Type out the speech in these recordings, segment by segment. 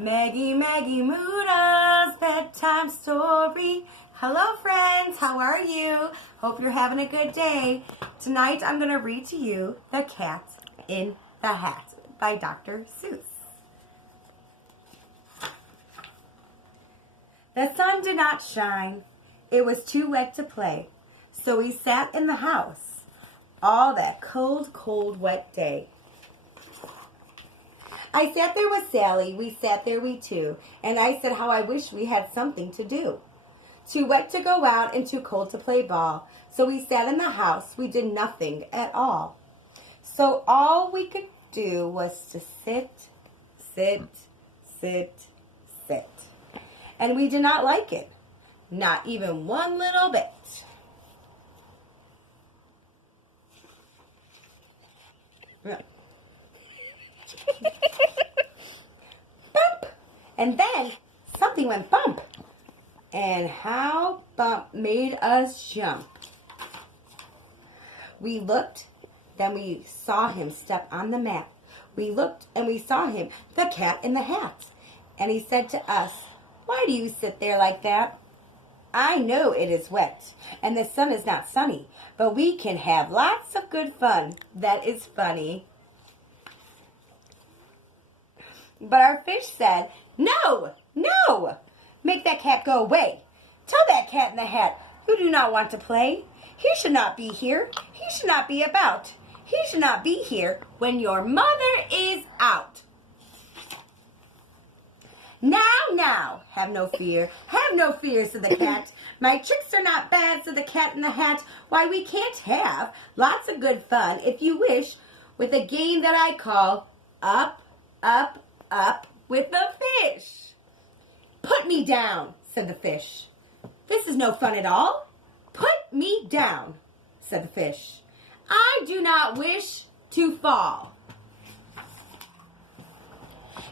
Maggie Muda's bedtime story. Hello friends, how are you? Hope you're having a good day. Tonight I'm going to read to you The Cat in the Hat by Dr. Suess. The sun did not shine. It was too wet to play. So we sat in the house all that cold, wet day. I sat there with Sally, we sat there we two, and I said how I wish we had something to do. Too wet to go out and too cold to play ball, so we sat in the house, we did nothing at all. So all we could do was to sit. And we did not like it, not even one little bit. Bump! And then something went bump. And how Bump made us jump. We looked, then we saw him step on the mat. We looked and we saw him, the cat in the hat. And he said to us, "Why do you sit there like that? I know it is wet, and the sun is not sunny, but we can have lots of good fun. That is funny." But our fish said, "No, make that cat go away. Tell that cat in the hat, you do not want to play. He should not be here. He should not be about. He should not be here when your mother is out." Now, have no fear, said the cat. "My tricks are not bad," said the cat in the hat. "Why, we can't have lots of good fun, if you wish, with a game that I call Up with the Fish." "Put me down," said the fish. "This is no fun at all." "Put me down," said the fish. "I do not wish to fall."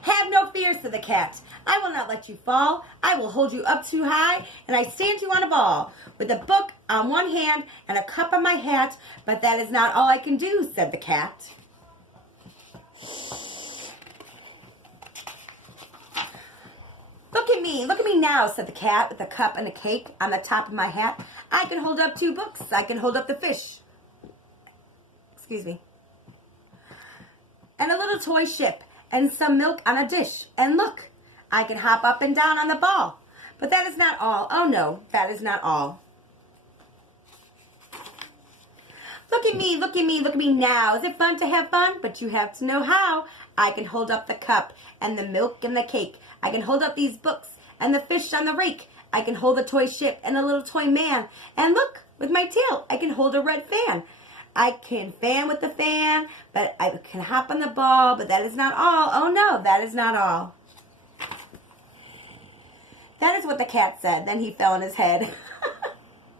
"Have no fear," said the cat. "I will not let you fall. I will hold you up too high, and I stand you on a ball, with a book on one hand and a cup on my hat, but that is not all I can do," said the cat. Look at me now," said the cat, "with a cup and a cake on the top of my hat. I can hold up 2 books. I can hold up the fish. And a little toy ship and some milk on a dish. And look, I can hop up and down on the ball. But that is not all. Oh no, that is not all. Look at me now. Is it fun to have fun? But you have to know how. I can hold up the cup and the milk and the cake. I can hold up these books and the fish on the rake. I can hold a toy ship and a little toy man. And look, with my tail, I can hold a red fan. I can fan with the fan, but I can hop on the ball, but that is not all. Oh no, that is not all." That is what the cat said. Then he fell on his head.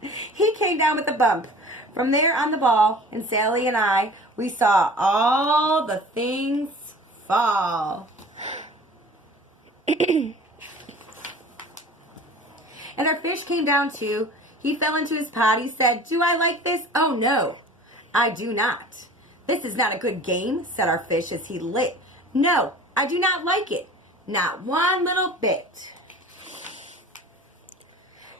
He came down with a bump. From there on the ball, and Sally and I, we saw all the things fall. And our fish came down too. He fell into his pot. He said, "Do I like this? Oh no, I do not. This is not a good game," said our fish as he lit. "No, I do not like it. Not one little bit."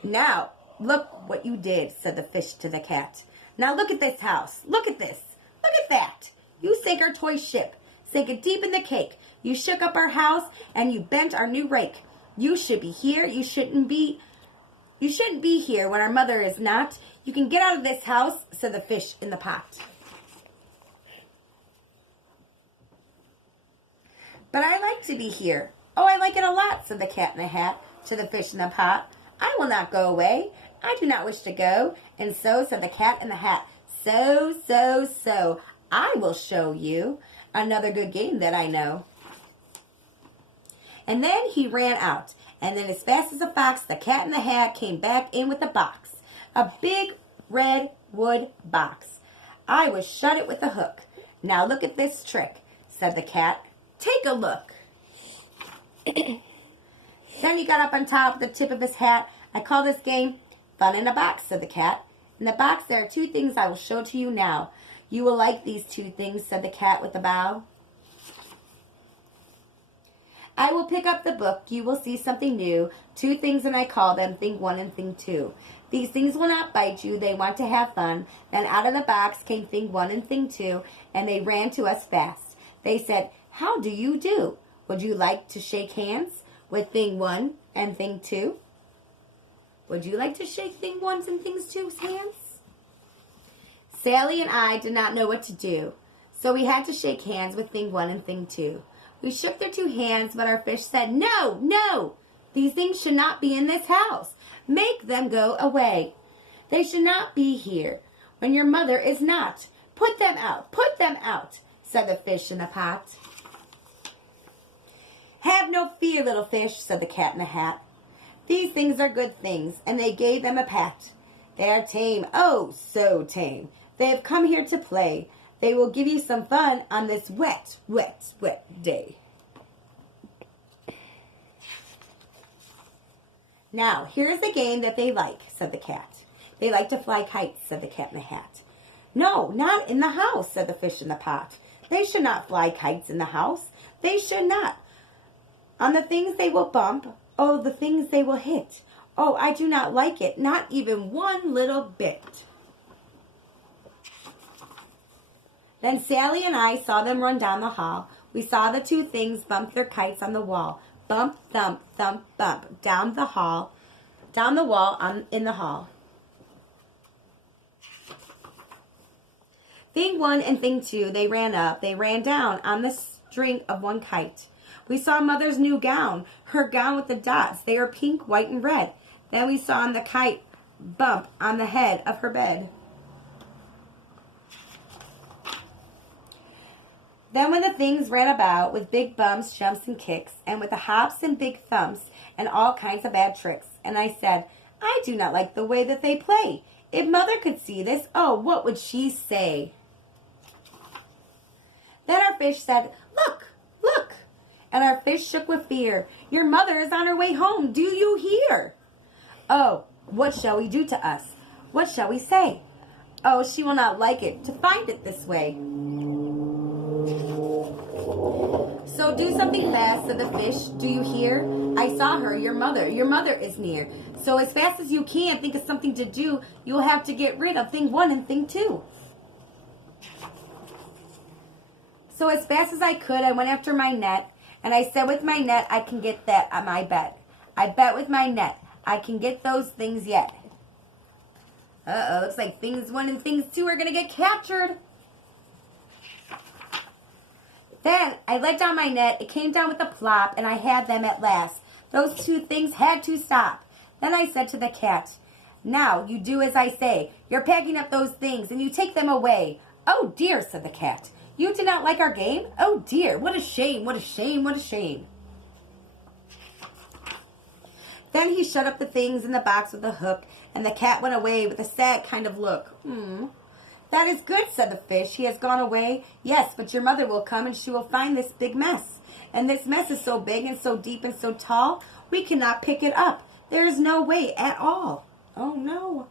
"Now, look what you did," said the fish to the cat. "Now look at this house. Look at this. Look at that. You sank our toy ship. Sank it deep in the cake. You shook up our house and you bent our new rake. You should be here. You shouldn't be here when our mother is not. You can get out of this house," said the fish in the pot. "But I like to be here. Oh, I like it a lot," said the cat in the hat to the fish in the pot. "I will not go away. I do not wish to go." And so said the cat in the hat. So, I will show you another good game that I know." And then he ran out. And then as fast as a fox, the cat in the hat came back in with a box. A big red wood box. I would shut it with a hook. "Now look at this trick," said the cat. "Take a look." Then he got up on top of the tip of his hat. "I call this game Fun in a Box," said the cat. "In the box there are 2 things I will show to you now. You will like these 2 things," said the cat with a bow. I will pick up the book. You will see something new. 2 things, and I call them thing 1 and thing 2. These things will not bite you. They want to have fun. Then out of the box came thing 1 and thing 2, and they ran to us fast. They said, "How do you do? Would you like to shake hands with thing 1 and thing 2? Would you like to shake thing 1's and thing 2's hands?" Sally and I did not know what to do, so we had to shake hands with thing 1 and thing 2. We shook their 2 hands, but our fish said, "No, no! These things should not be in this house. Make them go away. They should not be here when your mother is not. Put them out," said the fish in the pot. "Have no fear, little fish," said the cat in the hat. "These things are good things," and they gave them a pat. "They are tame, oh, so tame. They have come here to play. They will give you some fun on this wet, wet, wet day." "Now, here is a game that they like," said the cat. "They like to fly kites," said the cat in the hat. "No, not in the house," said the fish in the pot. "They should not fly kites in the house. They should not. On the things they will bump, oh, the things they will hit. Oh, I do not like it, not even one little bit." Then Sally and I saw them run down the hall. We saw the 2 things bump their kites on the wall. Bump, thump, thump, bump, down the hall, down the wall in the hall. Thing 1 and thing 2, they ran up, they ran down on the string of one kite. We saw Mother's new gown, her gown with the dots. They are pink, white, and red. Then we saw on the kite bump on the head of her bed. Then when the things ran about with big bumps, jumps, and kicks, and with the hops and big thumps, and all kinds of bad tricks, and I said, "I do not like the way that they play. If Mother could see this, oh, what would she say?" Then our fish said, "Look, look," and our fish shook with fear. "Your mother is on her way home. Do you hear?" "Oh, what shall we do to us? What shall we say? Oh, she will not like it to find it this way. So do something fast," said the fish. "Do you hear? I saw her, your mother is near. So as fast as you can, think of something to do. You will have to get rid of thing 1 and thing 2. So as fast as I could, I went after my net, and I said, "With my net, I can get that on my bed. I bet with my net, I can get those things yet." Uh-oh, looks like things 1 and things 2 are going to get captured. Then I let down my net. It came down with a plop, and I had them at last. Those 2 things had to stop. Then I said to the cat, "Now you do as I say. You're packing up those things, and you take them away." "Oh, dear," said the cat. "You did not like our game? Oh, dear, what a shame, what a shame, what a shame." Then he shut up the things in the box with a hook, and the cat went away with a sad kind of look. "That is good," said the fish. "He has gone away." "Yes, but your mother will come, and she will find this big mess. And this mess is so big and so deep and so tall, we cannot pick it up. There is no way at all." Oh, no.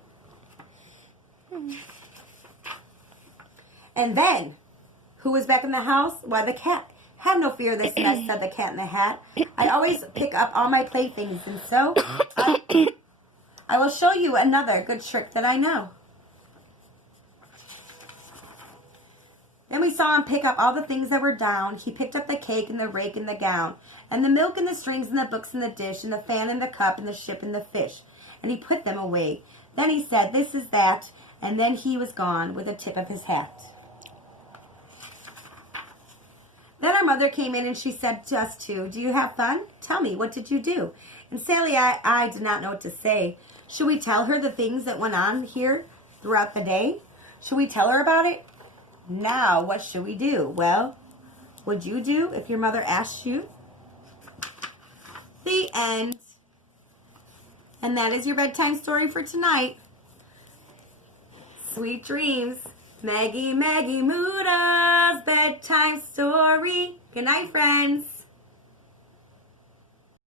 And then, who was back in the house? Why, the cat. "Have no fear of this mess," said the cat in the hat. "I always pick up all my playthings, and so I will show you another good trick that I know." Then we saw him pick up all the things that were down. He picked up the cake and the rake and the gown, and the milk and the strings and the books and the dish, and the fan and the cup and the ship and the fish, and he put them away. Then he said, "This is that," and then he was gone with the tip of his hat. Then our mother came in, and she said to us two, "Do you have fun? Tell me, what did you do?" And Sally, I did not know what to say. Should we tell her the things that went on here throughout the day? Should we tell her about it? Now, what should we do? Well, what'd you do if your mother asked you? The end. And that is your bedtime story for tonight. Sweet dreams. Maggie Mooda's bedtime story. Good night, friends.